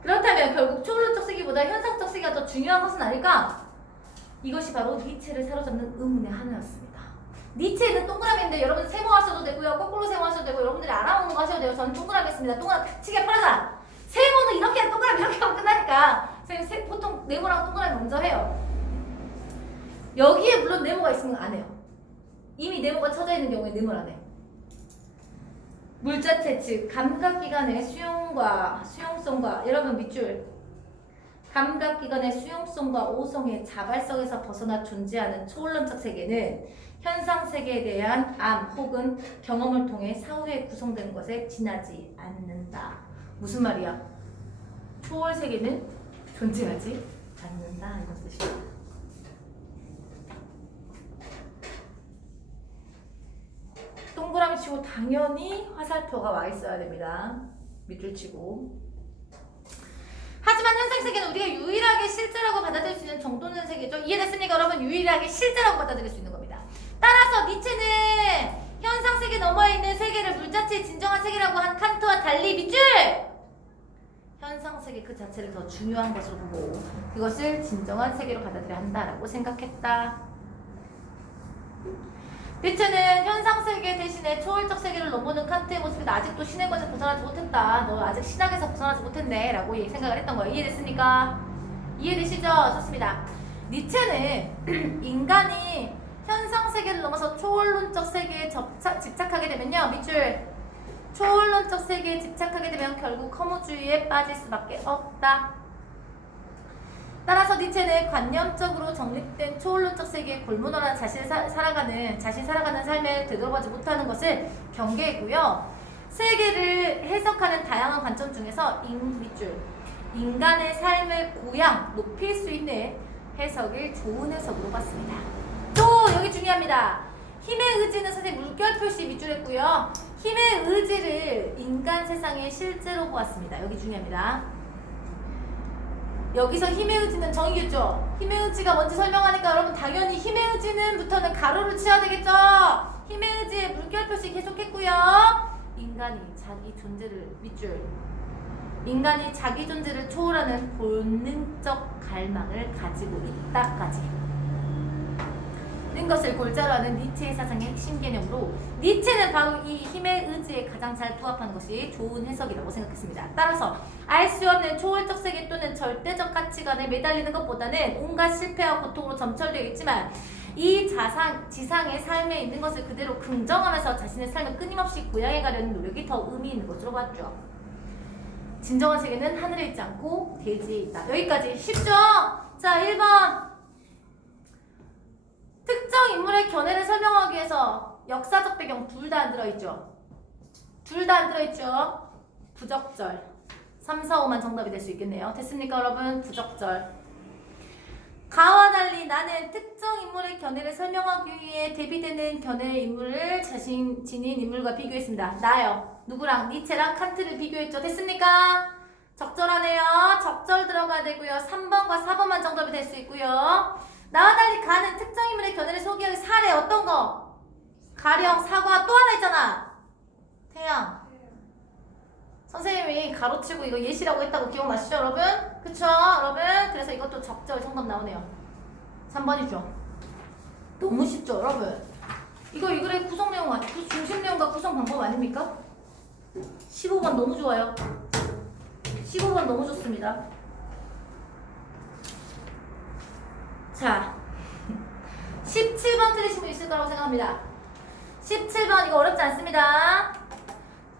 그렇다면 결국 초월론적 세계보다 현상적 세계가 더 중요한 것은 아닐까? 이것이 바로 니체를 사로잡는 의문의 하나였습니다. 니체는 동그라미인데 여러분 세모하셔도 되고요. 거꾸로 세모하셔도 되고 여러분들이 알아오는 거 하셔도 돼요. 저는 동그라미 했습니다. 동그라미 크게 펴라. 세모는 이렇게 하면 동그라미 이렇게 하면 끝나니까 선생님 보통 네모랑 동그라미 먼저 해요. 여기에 물론 네모가 있으면 안 해요. 이미 네모가 쳐져 있는 경우에 네모를 안 해. 물자체 즉 감각기관의 수용성과 여러분 밑줄 감각기관의 수용성과 오성의 자발성에서 벗어나 존재하는 초월론적 세계는 현상 세계에 대한 암 혹은 경험을 통해 사후에 구성된 것에 지나지 않는다. 무슨 말이야? 초월 세계는 존재하지 않는다 이런 뜻이야. 동그라미 치고 당연히 화살표가 와 있어야 됩니다. 밑줄 치고. 하지만 현상 세계는 우리가 유일하게 실제라고 받아들일 수 있는 정도는 세계죠. 이해됐습니까, 여러분? 유일하게 실제라고 받아들일 수 있는 겁니다. 따라서 니체는 현상 세계 너머에 있는 세계를 물자체의 진정한 세계라고 한 칸트와 달리 밑줄! 현상 세계 그 자체를 더 중요한 것으로 보고 그것을 진정한 세계로 받아들여야 한다라고 생각했다. 니체는 현상 세계 대신에 초월적 세계를 넘보는 칸트의 모습이 아직도 신의 것에 벗어나지 못했다. 너 아직 신학에서 벗어나지 못했네 라고 생각을 했던 거예요. 이해됐습니까? 이해되시죠? 좋습니다. 니체는 인간이 현상 세계를 넘어서 초월론적 세계에 집착하게 되면요. 밑줄. 초월론적 세계에 집착하게 되면 결국 허무주의에 빠질 수밖에 없다. 따라서 니체는 관념적으로 정립된 초월론적 세계에 골문하는 자신 살아가는 삶을 되돌아보지 못하는 것을 경계했고요. 세계를 해석하는 다양한 관점 중에서 밑줄. 인간의 삶의 고양, 높일 수 있는 해석을 좋은 해석으로 봤습니다. 또 여기 중요합니다. 힘의 의지는 선생님 물결 표시 밑줄했고요. 힘의 의지를 인간 세상에 실제로 보았습니다. 여기 중요합니다. 여기서 힘의 의지는 정의겠죠. 힘의 의지가 뭔지 설명하니까 여러분 당연히 힘의 의지는 부터는 가로를 치어야 되겠죠. 힘의 의지에 물결 표시 계속했고요. 인간이 자기 존재를 밑줄. 인간이 자기 존재를 초월하는 본능적 갈망을 가지고 있다까지. 는 것을 골자로 하는 니체의 사상의 핵심 개념으로 니체는 바로 이 힘의 의지에 가장 잘 부합하는 것이 좋은 해석이라고 생각했습니다. 따라서 알 수 없는 초월적 세계 또는 절대적 가치관에 매달리는 것보다는 온갖 실패와 고통으로 점철되어 있지만 이 지상의 삶에 있는 것을 그대로 긍정하면서 자신의 삶을 끊임없이 고양해 가려는 노력이 더 의미 있는 것으로 봤죠. 진정한 세계는 하늘에 있지 않고 대지에 있다. 여기까지 쉽죠? 자, 1번. 특정 인물의 견해를 설명하기 위해서 역사적 배경 둘 다 안 들어있죠? 둘 다 안 들어있죠? 부적절. 3, 4, 5만 정답이 될 수 있겠네요. 됐습니까, 여러분? 부적절. 가와 달리 나는 특정 인물의 견해를 설명하기 위해 대비되는 견해의 인물을 자신 지닌 인물과 비교했습니다. 나요. 누구랑? 니체랑 칸트를 비교했죠. 됐습니까? 적절하네요. 적절 들어가야 되고요. 3번과 4번만 정답이 될 수 있고요. 나와 달리 가는 특정 인물의 견해를 소개하기 사례 어떤 거? 가령, 사과, 또 하나 있잖아. 태양. 선생님이 가로치고 이거 예시라고 했다고 기억나시죠, 여러분? 그쵸, 여러분? 그래서 이것도 적절 정답 나오네요. 3번이죠. 너무 쉽죠, 여러분? 이거 이 글의 구성 내용 그 중심 내용과 구성 방법 아닙니까? 15번 너무 좋아요. 15번 너무 좋습니다. 자, 17번 틀리신 분 있을 거라고 생각합니다. 17번 이거 어렵지 않습니다.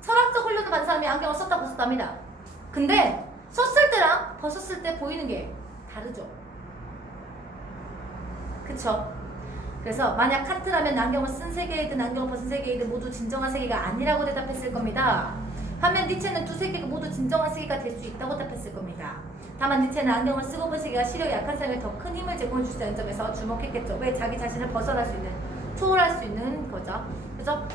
철학적 훈련을 받은 사람이 안경을 썼다 벗었다 합니다. 근데 썼을 때랑 벗었을 때 보이는 게 다르죠. 그쵸? 그래서 만약 칸트라면 안경을 쓴 세계이든 안경을 벗은 세계이든 모두 진정한 세계가 아니라고 대답했을 겁니다. 반면 니체는 두 세계가 모두 진정한 세계가 될 수 있다고 답했을 겁니다. 다만 니체는 안경을 쓰고 본 세계가 시력이 약한 사람에 더 큰 힘을 제공해 줄 수 있다는 점에서 주목했겠죠. 왜? 자기 자신을 벗어날 수 있는, 초월할 수 있는 거죠. 그죠?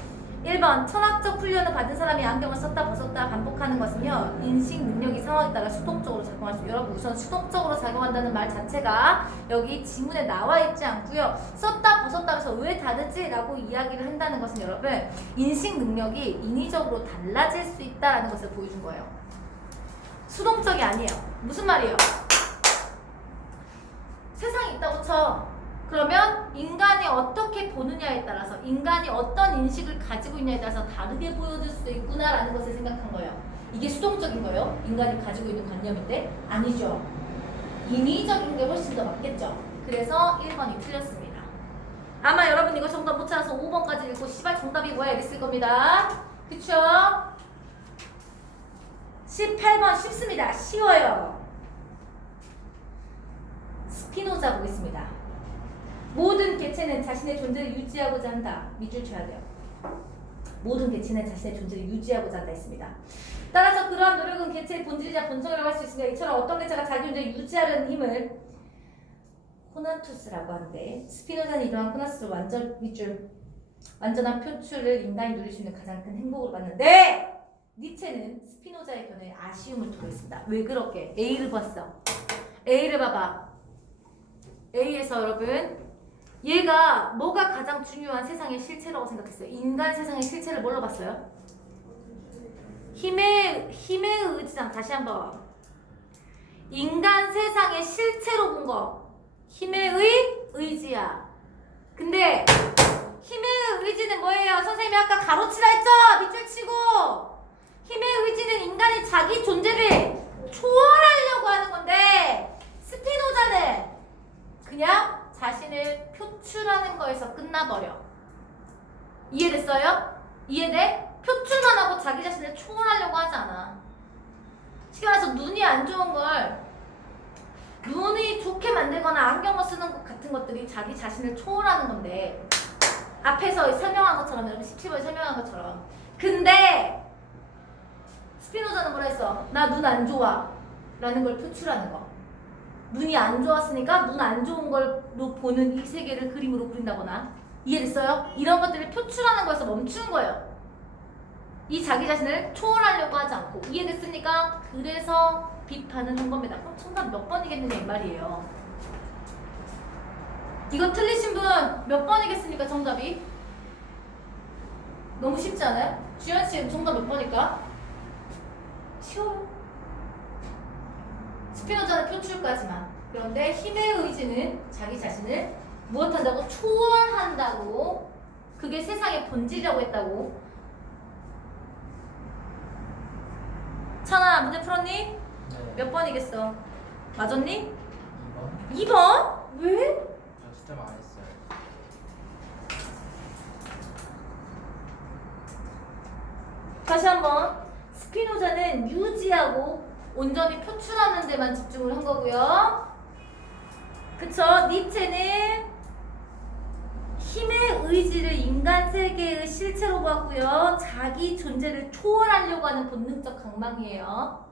1번 철학적 훈련을 받은 사람이 안경을 썼다 벗었다 반복하는 것은요, 인식 능력이 상황에 따라 수동적으로 작용할 수 있어요. 여러분 우선 수동적으로 작용한다는 말 자체가 여기 지문에 나와 있지 않고요. 썼다 벗었다 해서 왜 다르지? 라고 이야기를 한다는 것은 여러분 인식 능력이 인위적으로 달라질 수 있다는 것을 보여준 거예요. 수동적이 아니에요. 무슨 말이에요? 세상이 있다고 쳐. 그러면 인간이 어떻게 보느냐에 따라서 인간이 어떤 인식을 가지고 있냐에 따라서 다르게 보여질 수도 있구나라는 것을 생각한 거예요. 이게 수동적인 거예요? 인간이 가지고 있는 관념인데? 아니죠. 인위적인 게 훨씬 더 맞겠죠. 그래서 1번이 틀렸습니다. 아마 여러분 이거 정답 못 찾아서 5번까지 읽고 씨발 정답이 뭐야 이랬을 겁니다. 그쵸? 18번 쉽습니다. 쉬워요. 스피노자 보겠습니다. 모든 개체는 자신의 존재를 유지하고자 한다. 밑줄 쳐야 돼요. 모든 개체는 자신의 존재를 유지하고자 한다 했습니다. 따라서 그러한 노력은 개체의 본질이자 본성이라고 할 수 있습니다. 이처럼 어떤 개체가 자기 존재를 유지하려는 힘을 코나투스라고 하는데, 스피노자는 이러한 코나투스를 완전한 표출을 인간이 누릴 수 있는 가장 큰 행복으로 봤는데, 니체는 스피노자의 견해에 아쉬움을 토로했습니다. 왜 그렇게? A를 봤어. A를 봐봐. A에서 여러분, 얘가 뭐가 가장 중요한 세상의 실체라고 생각했어요? 인간 세상의 실체를 뭘로 봤어요? 힘의 의지잖아. 다시 한번. 인간 세상의 실체로 본 거. 힘의 의지야. 근데 힘의 의지는 뭐예요? 선생님이 아까 가로치라 했죠? 밑줄 치고. 힘의 의지는 인간이 자기 존재를 초월하려고 하는 건데, 스피노자는 그냥 자신을 표출하는 거에서 끝나버려. 이해됐어요? 이해돼? 표출만 하고 자기 자신을 초월하려고 하지 않아. 쉽게 말해서 눈이 안 좋은 걸 눈이 좋게 만들거나 안경을 쓰는 것 같은 것들이 자기 자신을 초월하는 건데, 앞에서 설명한 것처럼, 여러분 17번에 설명한 것처럼. 근데 스피노자는 뭐라 했어? 나 눈 안 좋아 라는 걸 표출하는 거. 눈이 안 좋았으니까 눈 안 좋은 걸로 보는 이 세계를 그림으로 그린다거나. 이해됐어요? 이런 것들을 표출하는 거에서 멈추는 거예요. 이 자기 자신을 초월하려고 하지 않고. 이해됐습니까? 그래서 비판을 한 겁니다. 그럼 정답 몇 번이겠느냐 이 말이에요. 이거 틀리신 분 몇 번이겠습니까? 정답이? 너무 쉽지 않아요? 주연씨 정답 몇 번일까? 쉬워요. 스피노자는 표출까지만. 그런데 힘의 의지는 자기 자신을 무엇한다고? 초월한다고. 그게 세상의 본질이라고 했다고. 찬아 문제 풀었니? 네. 몇 번이겠어? 맞았니? 2번? 2번? 왜? 저 진짜 망했어요. 다시 한번. 스피노자는 유지하고 온전히 표출하는 데만 집중을 한 거고요. 그쵸? 니체는 힘의 의지를 인간 세계의 실체로 봤고요. 자기 존재를 초월하려고 하는 본능적 강망이에요.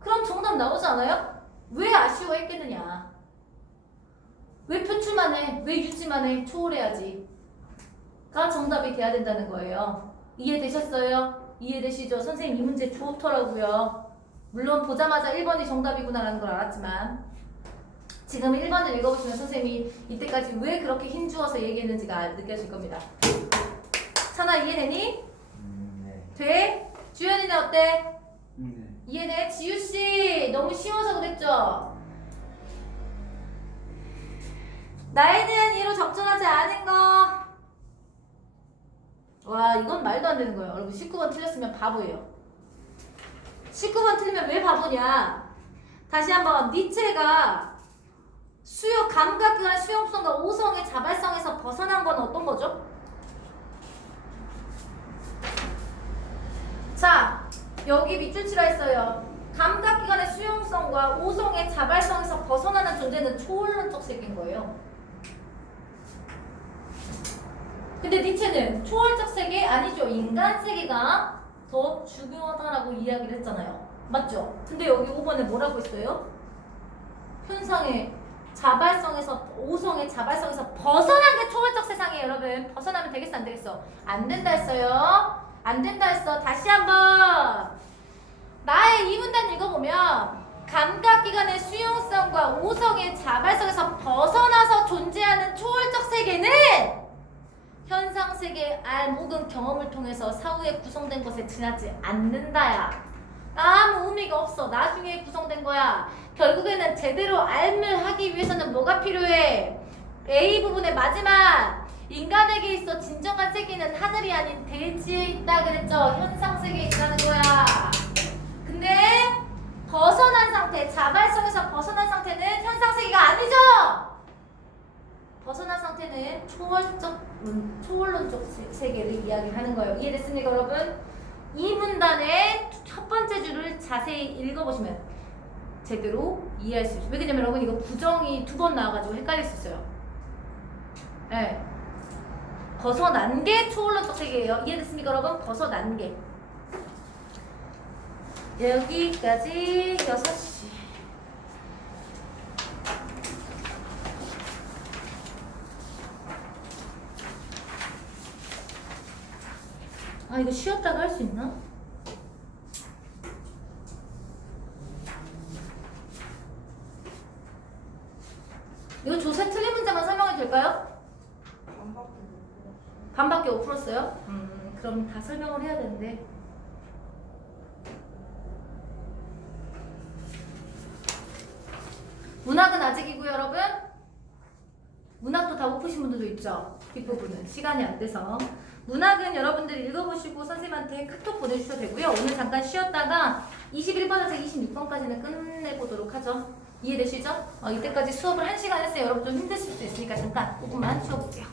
그럼 정답 나오지 않아요? 왜 아쉬워했겠느냐? 왜 표출만 해? 왜 유지만 해? 초월해야지. 가 정답이 돼야 된다는 거예요. 이해되셨어요? 이해되시죠? 선생님 이 문제 좋더라고요. 물론 보자마자 1번이 정답이구나라는 걸 알았지만, 지금 1번을 읽어보시면 선생님이 이때까지 왜 그렇게 힘주어서 얘기했는지가 느껴질 겁니다. 찬아 이해되니? 네. 돼? 주연이는 어때? 네. 이해돼? 지우씨 너무 쉬워서 그랬죠? 나에 대한 이해로 적절하지 않은 거. 와 이건 말도 안 되는 거예요. 여러분 19번 틀렸으면 바보예요. 19번 틀리면 왜 바보냐? 다시 한번. 니체가 감각기관의 수용성과 오성의 자발성에서 벗어난 건 어떤 거죠? 자 여기 밑줄 치라 했어요. 감각기관의 수용성과 오성의 자발성에서 벗어나는 존재는 초월론적 세계인 거예요. 근데 니체는 초월적 세계 아니죠. 인간 세계가 더 중요하다라고 이야기를 했잖아요. 맞죠? 근데 여기 5번에 뭐라고 했어요? 현상의 자발성에서 오성의 자발성에서 벗어난 게 초월적 세상이에요. 여러분 벗어나면 되겠어 안 되겠어? 안 된다 했어요. 안 된다 했어. 다시 한번. 나의 이 문단 읽어보면 감각기관의 수용성과 오성의 자발성에서 벗어나서 존재하는 초월적 세계는 현상세계의 알, 혹은 경험을 통해서 사후에 구성된 것에 지나지 않는다야. 아무 의미가 없어. 나중에 구성된 거야. 결국에는 제대로 알을 하기 위해서는 뭐가 필요해? A 부분의 마지막. 인간에게 있어 진정한 세계는 하늘이 아닌 대지에 있다 그랬죠. 현상세계에 있다는 거야. 근데 벗어난 상태, 자발성에서 벗어난 상태는 현상세계가 아니죠. 벗어난 상태는 초월론적 세계를 이야기하는 거예요. 이해됐습니까, 여러분? 이 문단의 첫 번째 줄을 자세히 읽어보시면 제대로 이해할 수 있어요. 왜냐면 여러분 이거 부정이 2번 나와가지고 헷갈릴 수 있어요. 네. 벗어난 게 초월론 떡색이에요. 이해됐습니까 여러분? 벗어난 게. 여기까지 6시. 아 이거 쉬었다가 할 수 있나? 이거 조세 틀린 문제만 설명해도 될까요? 반밖에 못 풀었어요? 그럼 다 설명을 해야 되는데. 문학은 아직이고요 여러분. 문학도 다 못 푸신 분들도 있죠. 뒷부분은 시간이 안 돼서. 문학은 여러분들 읽어보시고 선생님한테 카톡 보내주셔도 되고요. 오늘 잠깐 쉬었다가 21번에서 26번까지는 끝내보도록 하죠. 이해되시죠? 이때까지 수업을 1시간 했어요. 여러분 좀 힘드실 수 있으니까 잠깐 조금만 쉬어볼게요.